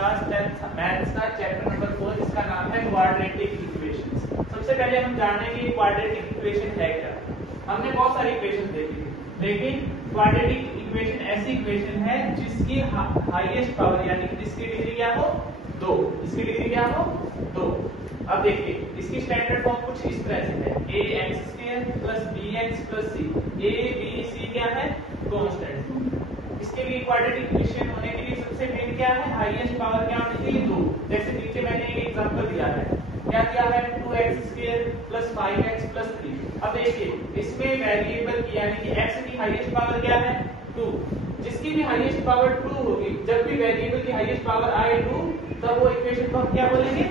Class 10th maths का chapter number 4 जिसका नाम है क्वाड्रेटिक इक्वेशंस। सबसे पहले हम जानेंगे क्वाड्रेटिक इक्वेशन है क्या। हमने बहुत सारी इक्वेशन देखी लेकिन क्वाड्रेटिक इक्वेशन ऐसी इक्वेशन है जिसकी हाईएस्ट पावर यानी कि जिसकी डिग्री क्या हो 2, इसकी डिग्री क्या हो 2। अब देखिए इसकी स्टैंडर्ड फॉर्म कुछ इस तरह से है ax² + bx + c। a b c क्या है कांस्टेंट। इसके लिए क्वाड्रेटिक इक्वेशन होने के लिए सबसे मेन क्या है हाईएस्ट पावर क्या होनी चाहिए 2। जैसे नीचे मैंने एक एग्जांपल दिया है, क्या दिया है 2x² + 5x + 3। अब देखिए इसमें वेरिएबल की यानी कि x की हाईएस्ट पावर क्या है 2। जिसकी भी हाईएस्ट पावर 2 होगी, जब भी वेरिएबल की हाईएस्ट पावर आए 2 तब वो इक्वेशन को हम क्या बोलेंगे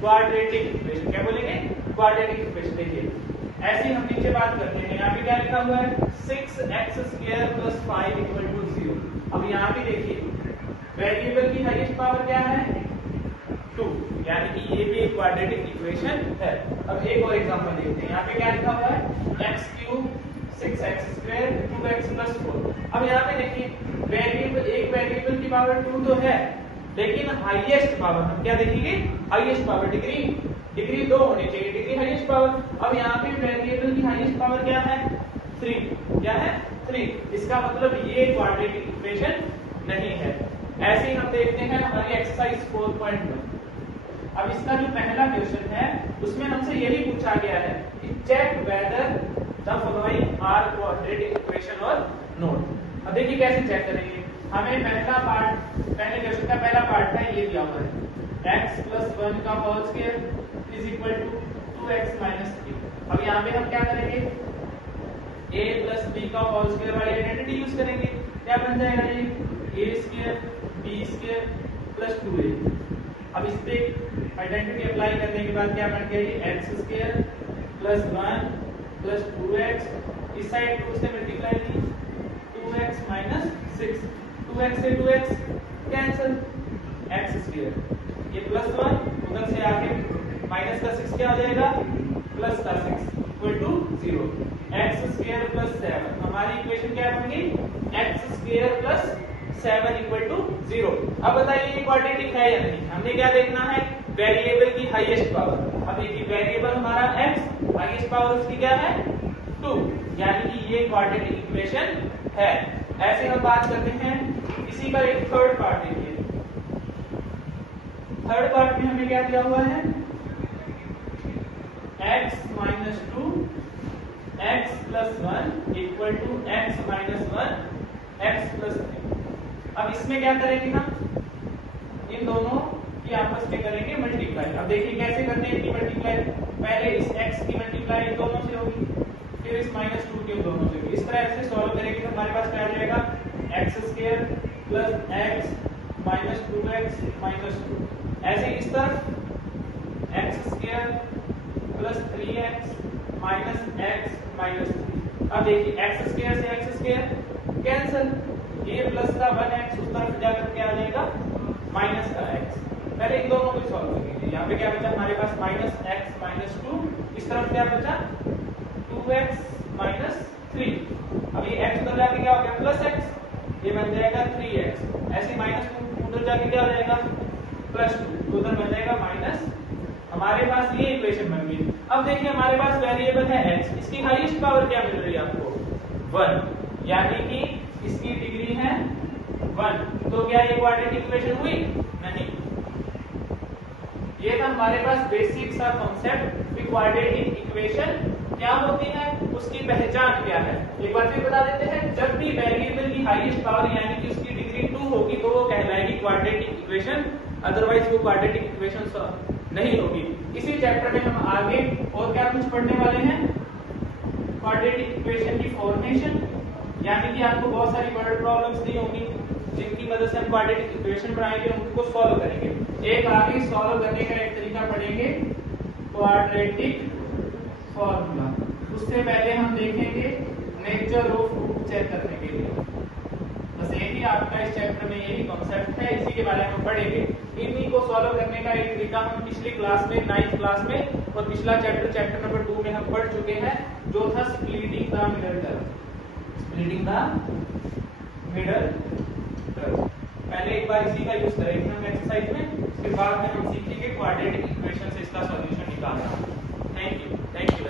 क्वाड्रेटिक इक्वेशन। क्या बोलेंगे क्वाड्रेटिक इक्वेशन। देखिए ऐसे हम नीचे बात करते हैं, यहाँ पे क्या लिखा हुआ है 6x² + 5 = 0। अब यहाँ पे देखिए वेरिएबल की हाईएस्ट पावर क्या है 2 यानी कि ये भी एक क्वाड्रेटिक इक्वेशन है। अब एक और एग्जांपल देखते हैं, यहाँ पे क्या लिखा हुआ है x³ 6x² 2x + 4। अब यहाँ पे देखिए वेरिएबल एक वेरिएबल की पावर 2 तो है लेकिन हाईएस्ट पावर हम क्या देखेंगे हाईएस्ट पावर डिग्री 2 होनी चाहिए, डिग्री हाईएस्ट पावर। अब यहाँ पे वेरिएबल की हाईएस्ट पावर क्या है 3, क्या है 3। इसका मतलब ये क्वाड्रेटिक इक्वेशन नहीं है। ऐसे ही हम देखते हैं हमारी एक्सरसाइज 4.1। अब इसका जो पहला क्वेश्चन है उसमें हमसे यही पूछा गया है कि check whether the following are quadratic equation और नॉट। अब देखिए कैसे चेक करेंगे। हमें पहले क्वेश्चन का पहला पार्ट है ये दिया हुआ है x + 1 का होल स्क्वायर = 2x - 3। अब यहाँ पे हम क्या करेंगे a + b का होल स्क्वायर वाली आइडेंटिटी यूज करेंगे। क्या बन जाएगा ये a² b² + 2a। अब इस पे आइडेंटिटी अप्लाई करने के बाद क्या बन गया ये x² + 1 + 2x। इस साइड 2 से मल्टीप्लाई की 2x - 6, 2x से 2x कैंसिल, x² ये +1 उधर से आके माइनस का 6 क्या हो जाएगा प्लस का 6 = 0। x² + 7 हमारी इक्वेशन क्या बन गई x² + 7 = 0। अब बताइए ये क्वाड्रेटिक है या नहीं। हमने क्या देखना है वेरिएबल की हाईएस्ट पावर। अब देखिए वेरिएबल हमारा x, हाईएस्ट पावर उसकी क्या है 2 यानी कि ये क्वाड्रेटिक इक्वेशन है। ऐसे हम बात करते हैं इसी का एक थर्ड पार्ट देखिए। थर्ड पार्ट में हमें क्या दिया हुआ है x - 2 x + 1 = x - 1 x + 3। अब इसमें क्या करेंगे हम इन दोनों की आपस में करेंगे मल्टीप्लाई। अब देखिए कैसे करते हैं इनकी मल्टीप्लाई। पहले इस x की मल्टीप्लाई इन दोनों से होगी, फिर इस -2 के दोनों से होगी। इस तरह से सॉल्व करेंगे तो हमारे पास क्या आ जाएगा x² + x - 2x - 2। ऐसे इस तरफ x² + 3x - x - 3। अब देखिए x² से x² कैंसिल, ये प्लस का 1x उस तरफ जाकर क्या आ जाएगा माइनस का x। पहले इन दोनों को सॉल्व करेंगे। यहाँ पे क्या बचा हमारे पास -x - 2, इस तरफ क्या बचा 2x - 3। अब ये x उधर जाके क्या हो गया +x, ये बन जाएगा 3x। ऐसे -2 उधर जाके क्या हो जाएगा +2, उधर बन जाएगा माइनस। हमारे पास ये इक्वेशन बन गई। अब देखिए हमारे पास वेरिएबल है x, इसकी हाईएस्ट पावर क्या मिल रही है आपको 1 यानी कि इसकी डिग्री है 1। तो क्या ये क्वाड्रेटिक इक्वेशन हुई नहीं। ये था हमारे पास बेसिक सा कॉन्सेप्ट कि क्वाड्रेटिक इक्वेशन क्या होती है, उसकी पहचान क्या है। एक बार फिर बता देते हैं, जब भी वेरिएबल की हाईएस्ट पावर यानी कि उसकी डिग्री 2 होगी तो वो कहलाएगी क्वाड्रेटिक इक्वेशन, अदरवाइज वो क्वाड्रेटिक इक्वेशन नहीं होगी। इसी चैप्टर में हम आगे और क्या कुछ पढ़ने वाले हैं क्वाड्रेटिक इक्वेशन की फॉर्मेशन, यानी कि आपको बहुत सारी वर्ड प्रॉब्लम्स दी होंगी जिनकी मदद से हम क्वाड्रेटिक इक्वेशन बनाएंगे, उनको सॉल्व करेंगे। एक आगे सॉल्व करने का एक तरीका पढ़ेंगे क्वाड्रेटिक फॉर्मूला। उससे पहले हम देखेंगे नेचर ऑफ रूट चेक करने के लिए। बस यही आपका इस चैप्टर में यही कॉन्सेप्ट है, इसी के बारे में हम पढ़ेंगे। इन्हीं को सॉल्व करने का एक तरीका हम पिछली क्लास में 9th क्लास में और पिछला चैप्टर नंबर 2 में हम पढ़ चुके हैं, जो था splitting the middle term. Splitting the middle term पहले एक बार बार इसी का यूज करेंगे हम एक्सरसाइज में, फिर बाद में हम सीखेंगे क्वाड्रेटिक इक्वेशन से इसका सॉल्यूशन